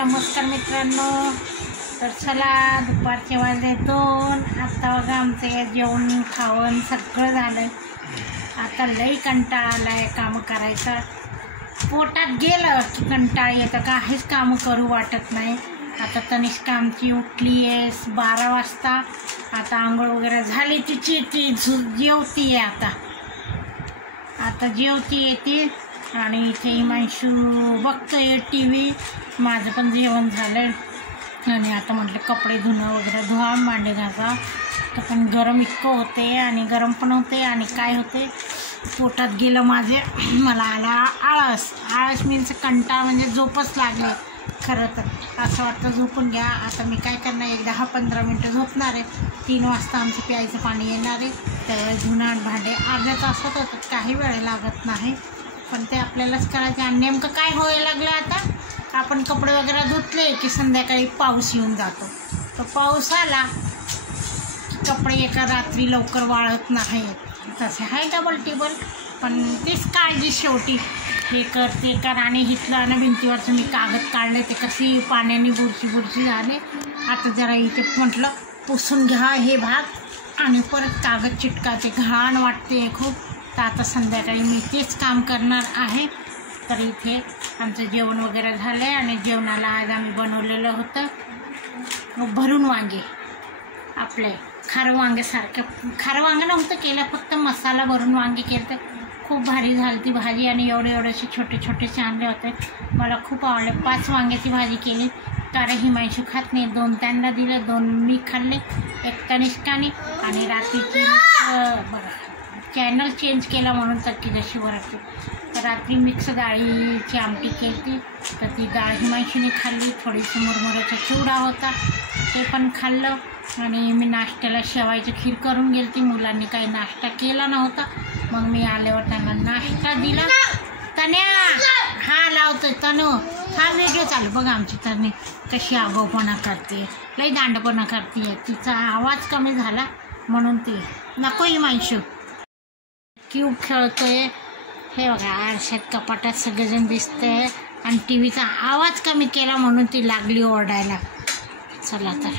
नमस्कार मित्रांनो। तर चला दुपारचे वाजले 2। आता बघा आमचं जेवण खावण सगळं झालं। आता लई कंटाळा आलाय काम करायचा। पोटात गेलं की कंटाळा येतं, काहीच काम करू वाटत नाही। आता तनिष्का आमची उठली आहे 12 वाजता। आता आंघोळ वगैरे झाली तिची, ती जेवती आहे। आता जेवती येते आणि इथे हिमांशू बघतोय TV। माझं पण जेवण झालं आणि आता म्हटलं कपडे धुणं वगैरे धुवा, भांडे घासा। तर पण गरम इतकं होते आणि गरम पण होते आणि काय होते पोटात गेलं माझे। मला आला आळस मीन्स कंटाळा, म्हणजे झोपच लागले खरं तर। असं वाटतं झोपून घ्या। आता मी काय करणार, एक 10-15 मिनटं झोपणार आहे। 3 वाजता आमचं प्यायचं पाणी येणार आहे। त्यावेळेस धुणं भांडे अर्ध्या तासात होतात, काही वेळ लागत नाही, पण ते आपल्यालाच करायचं। आणि नेमकं काय व्हायला लागलं, आता आपण कपडे वगैरे धुतले की संध्याकाळी पाऊस येऊन जातो। तर पाऊस आला कपडे एका रात्री लवकर वाळत नाही। तसे आहे डबल टेबल, पण तीच काळजी शेवटी। हे कर ते कर, आणि हिथलं आणि भिंतीवरचं मी कागद काढले ते कशी पाण्याने बुरशी झाले। आता जरा इथे म्हटलं पुसून घ्या हे भाग आणि परत कागद चिटकायचे, घाण वाटते खूप। तर आता संध्याकाळी मी तेच काम करणार आहे। तर इथे आमचं जेवण वगैरे झालं आहे आणि जेवणाला आज आम्ही बनवलेलं होतं भरून वांगे। आपले खारं वांग्यासारखं, खारं वांगं नव्हतं केलं, फक्त मसाला भरून वांगे केलं। तर खूप भारी झाली ती भाजी आणि एवढे छोटे आणले होते। मला खूप आवडले। 5 वांग्याची भाजी केली, कारण हिमांशू खात नाही। 2 त्यांना दिले, 2 मी खाल्ले, 1 तनिष्काने। आणि रात्रीची बघा चॅनल चेंज केला म्हणून तर जशी वरती। तर रात्री मिक्स डाळीची आमटी केली, तर ती डाळ हिमांशूने खाल्ली। थोडीशी मुरमुऱ्याचा चिवडा होता ते पण खाल्लं। आणि मी नाश्त्याला शेवायची खीर करून गेली ती। मुलांनी काही नाश्ता केला नव्हता, मग मी आल्यावर त्यांना नाश्ता दिला। तन्या हा लावतोय तनू, हा व्हिडिओ चालू बघा। आमची तन्नी कशी आगाऊपणा करते, लई दांडपणा करते। तिचा आवाज कमी झाला म्हणून ती नको हिमांशू क्यूब खेळतोय। हे बघा आरशात कपाटात सगळेजण दिसतंय आणि TV चा आवाज कमी केला म्हणून ती लागली ओरडायला। चला तर